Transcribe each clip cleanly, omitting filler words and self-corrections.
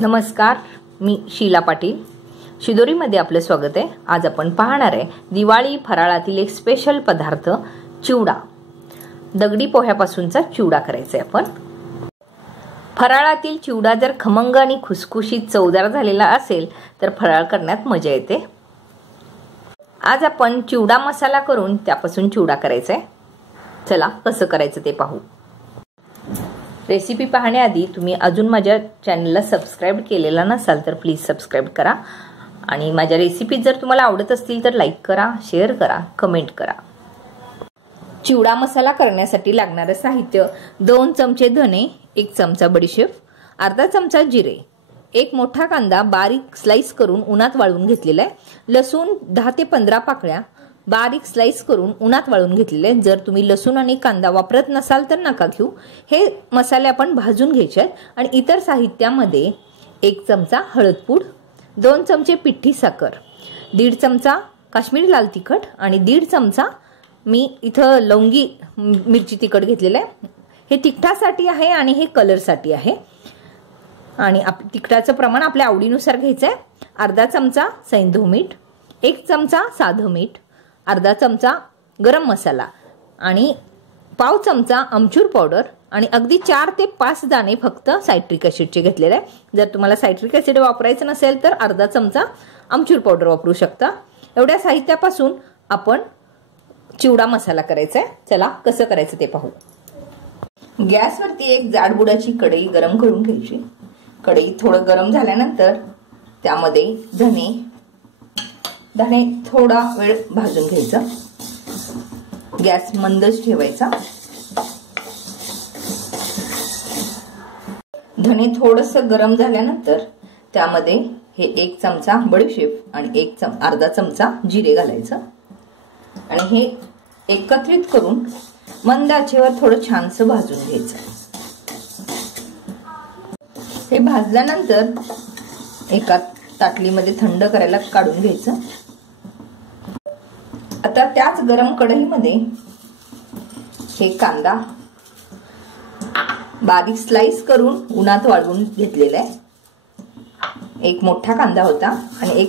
नमस्कार, मी शीला पाटील. शिदोरीमध्ये आपलं स्वागत आहे. आज आपण पाहणार आहे दिवाळी फराळातील एक स्पेशल पदार्थ चिवडा. दगडी पोह्यापासूनचा चिवडा करायचा आहे आपण. फराळातील चिवडा जर खमंग आणि खुसखुशीत चवदार झालेला असेल तर फराळ करण्यात मजा येते. आज आपण चिवडा मसाला करून त्यापासून चिवडा करायचा आहे. चला कसं करायचं ते पाहू. रेसिपी पाहण्याआधी तुम्ही अजून माझ्या चॅनलला सबस्क्राइब केलेला नसाल तर प्लीज सबस्क्राइब करा. आणि माझ्या रेसिपी जर तुम्हाला आवडत असतील तर लाईक करा, शेअर करा, कमेंट करा. चिवडा मसाला करण्यासाठी लागणारे साहित्य: 2 चमचे धने, 1 चमचा बडीशेप, अर्धा चमचा जिरे, 1 मोठा कांदा बारीक स्लाइस करून उन्हात वाळवून घेतलेला आहे, लसूण 10 ते 15 पाकळ्या बारीक स्लाइस करून उन्हात वाळवून घेतलेले. जर तुम्ही लसूण आणि कांदा वापरत नसाल तर नका घेऊ. हे मसाले आपण भाजून घ्यायचे आहेत. आणि इतर साहित्यामध्ये 1 चमचा हळदपूड, 2 चमचे पिठी साखर, 1.5 चमचा काश्मीरी लाल तिखट आणि 1.5 चमचा मी इथं लवंगी मिरची तिखट घेतलेलं आहे. हे तिखटासाठी आहे आणि हे कलरसाठी आहे. आणि तिखटाचं प्रमाण आपल्या आवडीनुसार घ्यायचं आहे. अर्धा चमचा सैंधव मीठ, 1 चमचा साधं मीठ, अर्धा चमचा गरम मसाला आणि पाव चमचा आमचूर पावडर आणि अगदी 4 ते 5 दाणे फक्त सायट्रिक ॲसिडचे घेतलेले आहे. जर तुम्हाला सायट्रिक ॲसिड वापरायचं नसेल तर अर्धा चमचा आमचूर पावडर वापरू शकता. एवढ्या साहित्यापासून आपण चिवडा मसाला करायचा आहे. चला कसं करायचं ते पाहू. गॅसवरती एक जाडबुडाची कढई गरम करून घ्यायची. कढई थोडं गरम झाल्यानंतर त्यामध्ये धने थोडा वेळ भाजून घ्यायचा. गॅस मंदच ठेवायचा. धने थोडस गरम झाल्यानंतर त्यामध्ये हे 1 चमचा बडीशेप आणि अर्धा चमचा जिरे घालायचं आणि हे एकत्रित करून मंद आचेवर थोडं छानसं भाजून घ्यायचं. हे भाजल्यानंतर एका ताटलीमध्ये थंड करायला काढून घ्यायचं. आता त्याच गरम कढईमध्ये हे कांदा बारीक स्लाइस करून उन्हात वाळवून घेतलेला आहे. 1 मोठा कांदा होता आणि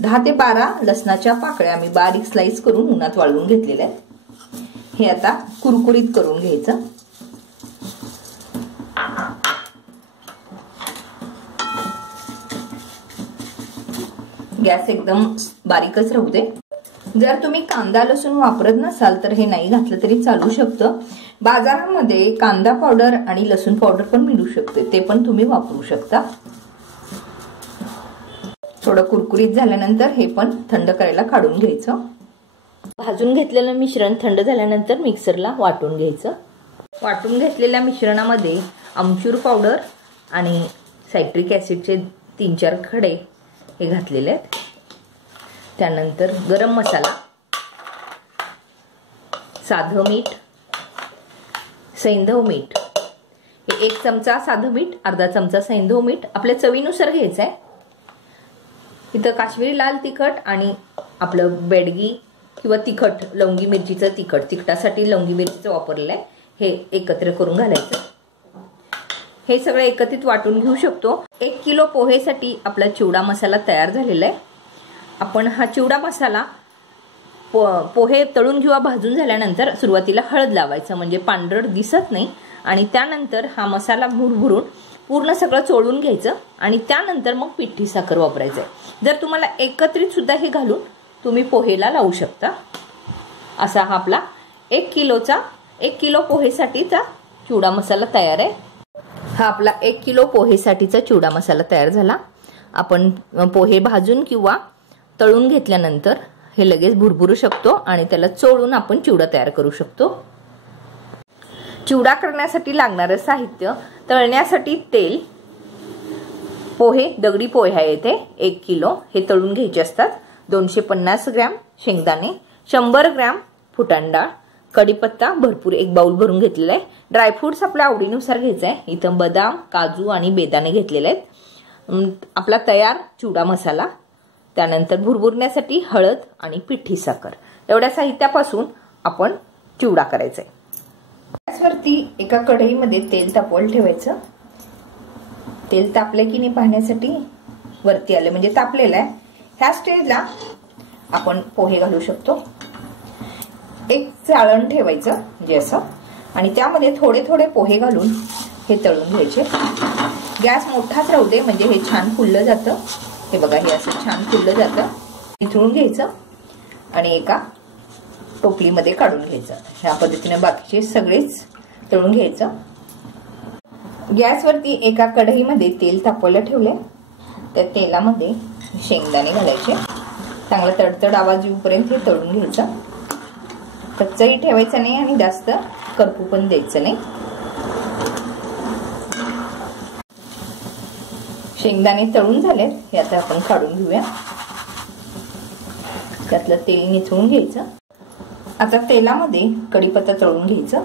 10 ते 12 लसणाच्या पाकळ्या मी बारीक स्लाइस करून उन्हात वाळवून घेतलेल्या आहेत. हे आता कुरकुरीत करून घ्यायचं. गॅस एकदम बारीकच राहू दे. जर तुम्ही कांदा लसूण वापरत नसाल तर हे नाही घातलं तरी चालू शकतं. बाजारामध्ये कांदा पावडर आणि लसूण पावडर पण मिळू शकते, ते पण तुम्ही वापरू शकता. थोडं कुरकुरीत झाल्यानंतर हे पण थंड करायला काढून घ्यायचं. भाजून घेतलेलं मिश्रण थंड झाल्यानंतर मिक्सरला वाटून घ्यायचं. वाटून घेतलेल्या मिश्रणामध्ये आमचूर पावडर आणि सायट्रिक ॲसिडचे 3-4 खडे हे घातलेले आहेत. त्यानंतर गरम मसाला, साधं मीठ, सैंधव मीठ, हे 1 चमचा साधं मीठ, अर्धा चमचा सैंधव मीठ आपल्या चवीनुसार घ्यायचं आहे. इथं काश्मीरी लाल तिखट आणि आपलं बेडगी किंवा तिखट लवंगी मिरचीचं तिखटासाठी लवंगी मिरचीचं वापरलेलं आहे. हे एकत्र करून घालायचं. हे सगळं एकत्रित वाटून घेऊ शकतो. 1 किलो पोहेसाठी आपला चिवडा मसाला तयार झालेला आहे. आपण हा चिवडा मसाला पोहे तळून किंवा भाजून झाल्यानंतर सुरुवातीला हळद लावायचं म्हणजे पांढरट दिसत नाही. आणि त्यानंतर हा मसाला भुरभुरून पूर्ण सगळं चोळून घ्यायचं आणि त्यानंतर मग पिठी साखर वापरायचं आहे. जर तुम्हाला एकत्रित सुद्धा हे घालून तुम्ही पोहेला लावू शकता. असा हा आपला 1 किलो पोहेसाठीचा चिवडा मसाला तयार आहे. हा आपला 1 किलो पोहेसाठीचा चिवडा मसाला तयार झाला. आपण पोहे भाजून किंवा तळून घेतल्यानंतर हे लगेच भुरभुरू शकतो आणि त्याला चोळून आपण चिवडा तयार करू शकतो. चिवडा करण्यासाठी लागणारं साहित्य: तळण्यासाठी तेल, पोहे दगडी पोहे येते 1 किलो हे तळून घ्यायचे असतात, 250 ग्रॅम शेंगदाणे, 100 ग्रॅम फुटाण डाळ, कढीपत्ता भरपूर 1 बाउल भरून घेतलेला आहे. ड्रायफ्रुट्स आपल्या आवडीनुसार घ्यायचे आहे. इथं बदाम, काजू आणि बेदाणे घेतलेले आहेत. आपला तयार चिवडा मसाला, त्यानंतर भुरभुरण्यासाठी हळद आणि पिठी साखर. एवढ्या साहित्यापासून आपण चिवडा करायचा आहे. गॅसवरती एका कढईमध्ये तेल तापवायला ठेवायचं. तेल तापले की नाही पाहण्यासाठी वरती आले म्हणजे तापलेलं आहे. ह्या स्टेजला आपण पोहे घालू शकतो. एक चाळण ठेवायचं म्हणजे असं, आणि त्यामध्ये थोडे थोडे पोहे घालून हे तळून घ्यायचे. गॅस मोठाच राहू दे म्हणजे हे छान फुललं जातं. हे बघा, हे असं छान फुललं जातं. निथळून घ्यायचं आणि एका टोपलीमध्ये काढून घ्यायचं. ह्या पद्धतीने बाकीचे सगळेच तळून घ्यायचं. गॅसवरती एका कढईमध्ये तेल तापवायला ठेवले. त्या तेलामध्ये शेंगदाणे घालायचे. चांगला तडतड आवाज येऊपर्यंत हे तळून घ्यायचं. कच्चही ठेवायचं नाही आणि जास्त करपू पण द्यायचं नाही. शेंगदाणे तळून झाले, हे आता आपण काढून घेऊया. त्यातलं तेल निथळून घ्यायचं. आता तेलामध्ये कढीपत्ता तळून घ्यायचं.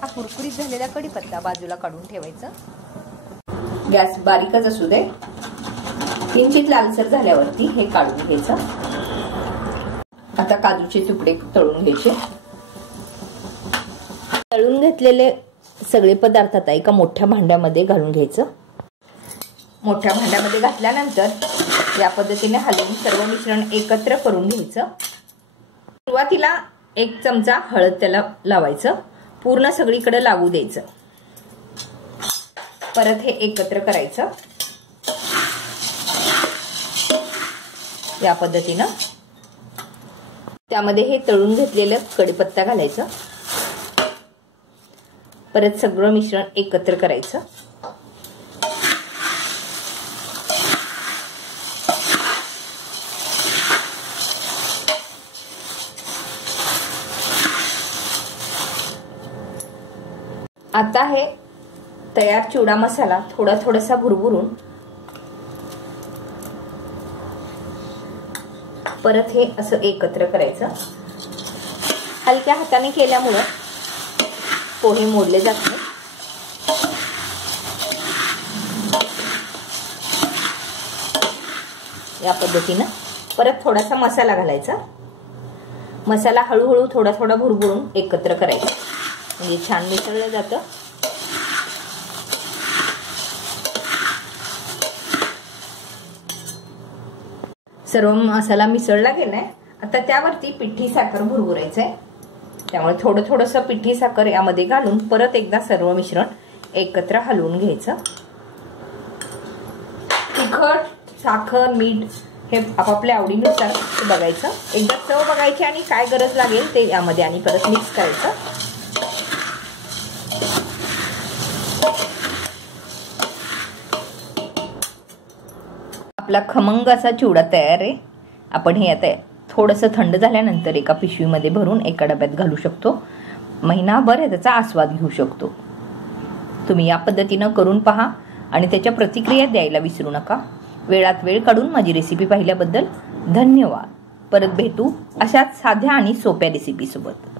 हा कुरकुरीत झालेला कढीपत्ता बाजूला काढून ठेवायचा. गॅस बारीकच असू दे. किंचित लालसर झाल्यावरती हे काढून घ्यायचं. आता काजूचे तुकडे तळून घ्यायचे. तळून घेतलेले सगळे पदार्थ आता एका मोठ्या भांड्यामध्ये घालून घ्यायचं. मोठ्या भांड्यामध्ये घातल्यानंतर या पद्धतीने हलवून सर्व मिश्रण एकत्र करून घ्यायचं. सुरुवातीला 1 चमचा हळद त्याला लावायचं. पूर्ण सगळीकडे लागू द्यायचं. परत हे एकत्र करायचं या पद्धतीनं. त्यामध्ये हे तळून घेतलेलं कढीपत्ता घालायचं. परत सगळं मिश्रण एकत्र करायचं. आता हे तयार चिवडा मसाला थोडासा भुरभुरून परत हे असं एकत्र करायचं. हलक्या हाताने केल्यामुळं पोहे मोडले जात नाही. या पद्धतीनं परत थोडासा मसाला घालायचा. मसाला हळूहळू थोडा भुरभुरून एकत्र करायचा म्हणजे छान मिसळलं जातं. सर्व मसाला मिसळला गेलाय. आता त्यावरती पिठी साखर भुरभुरायचंय. त्यामुळे थोडंसं पिठी साखर यामध्ये घालून परत एकदा सर्व मिश्रण एकत्र हलवून घ्यायचं. तिखट, साखर, मीठ हे आपापल्या आवडीनुसार बघायचं. एकदा चव बघायची आणि काय गरज लागेल ते यामध्ये आणि परत मिक्स करायचं. आपला खमंग असा चिवडा तयार आहे. आपण हे आता थोडंसं थंड झाल्यानंतर एका पिशवीमध्ये भरून एका डब्यात घालू शकतो. महिनाभर त्याचा आस्वाद घेऊ शकतो. तुम्ही या पद्धतीनं करून पहा आणि त्याच्या प्रतिक्रिया द्यायला विसरू नका. वेळात वेळ काढून माझी रेसिपी पाहिल्याबद्दल धन्यवाद. परत भेटू अशाच साध्या आणि सोप्या रेसिपी सोबत.